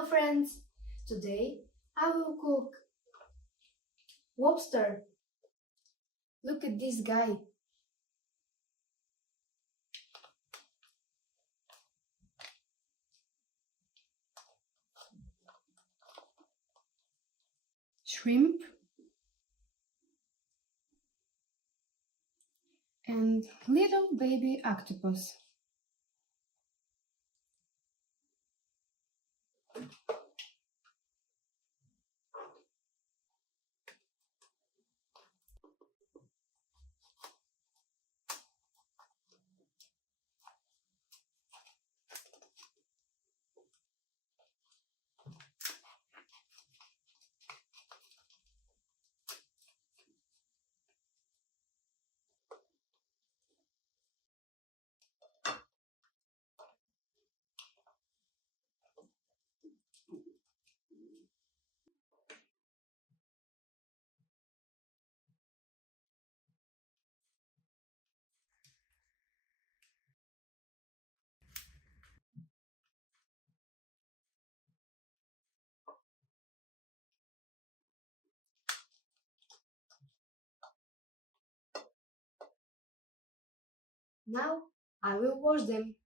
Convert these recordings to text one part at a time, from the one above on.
Hello friends! Today I will cook lobster. Look at this guy. Shrimp and little baby octopus. Now I will wash them.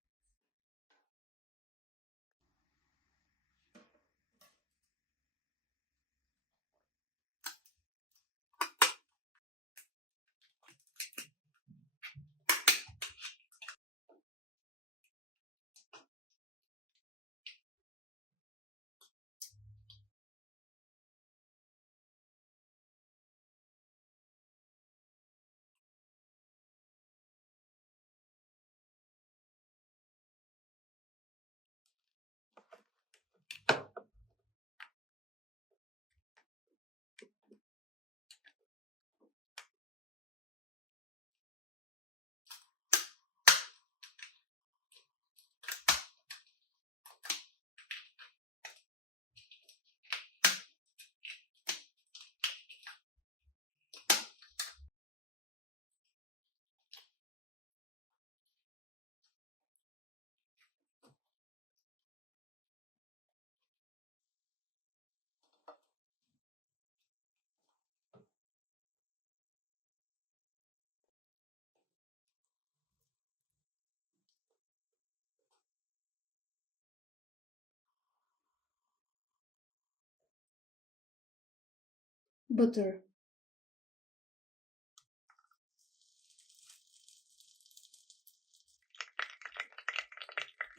Butter.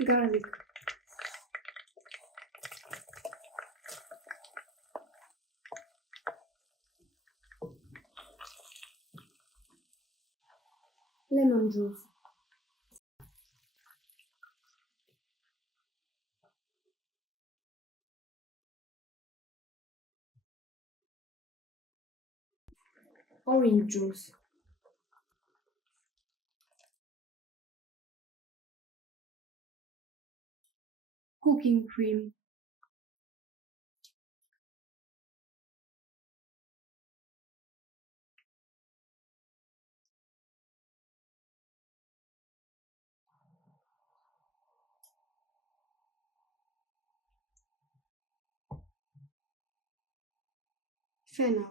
Garlic. Lemon juice. Orange juice. Cooking cream. Fennel.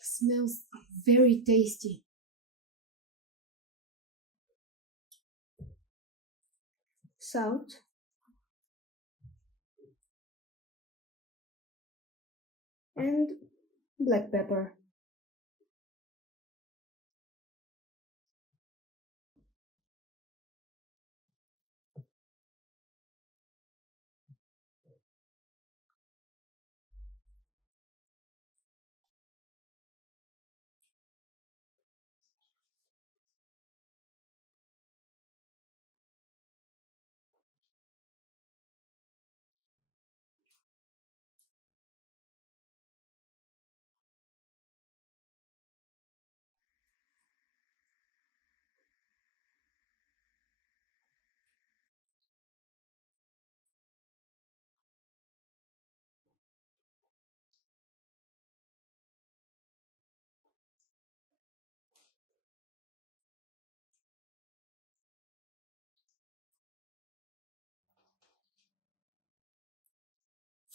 Smells very tasty. Salt. And black pepper.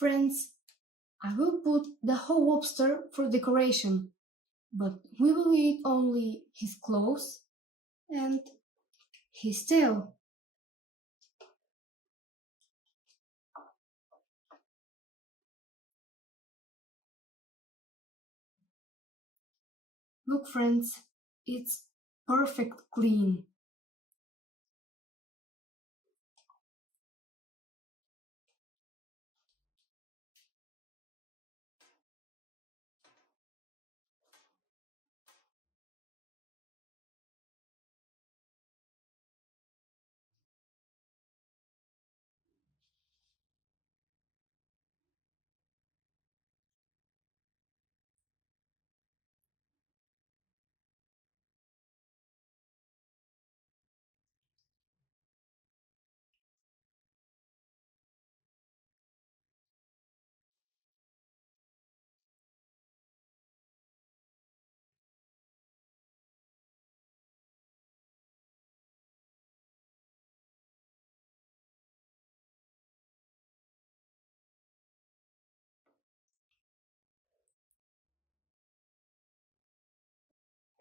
Friends, I will put the whole lobster for decoration, but we will eat only his claws and his tail. Look, friends, it's perfect clean.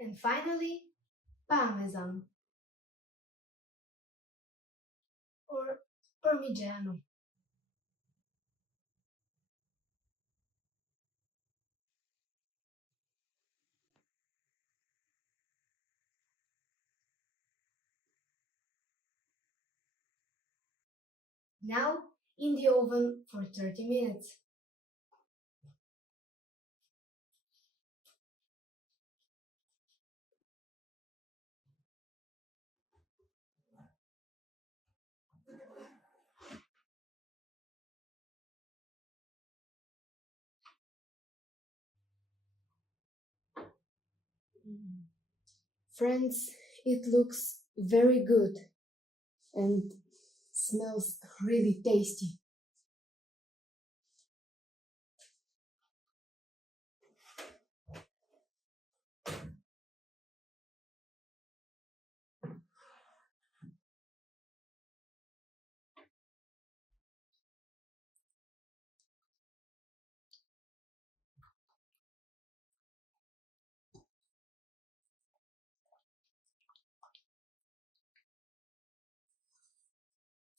And finally, Parmesan or Parmigiano. Now in the oven for 30 minutes. Friends, it looks very good and smells really tasty.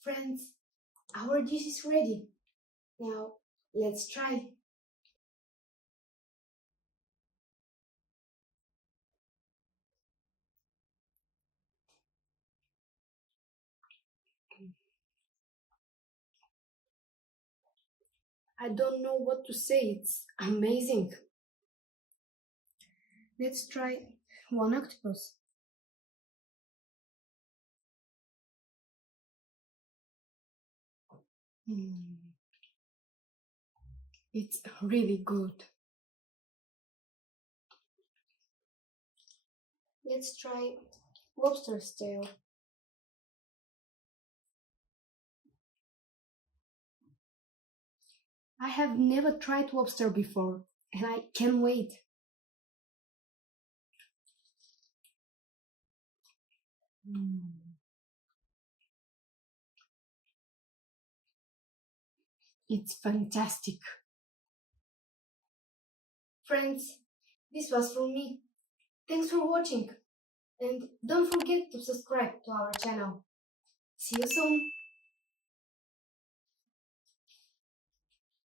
Friends, our dish is ready. Now let's try. I don't know what to say, it's amazing. Let's try one octopus. Mm, it's really good. Let's try lobster's tail. I have never tried lobster before and I can't wait. Mm, it's fantastic. Friends, this was from me. Thanks for watching and don't forget to subscribe to our channel. See you soon!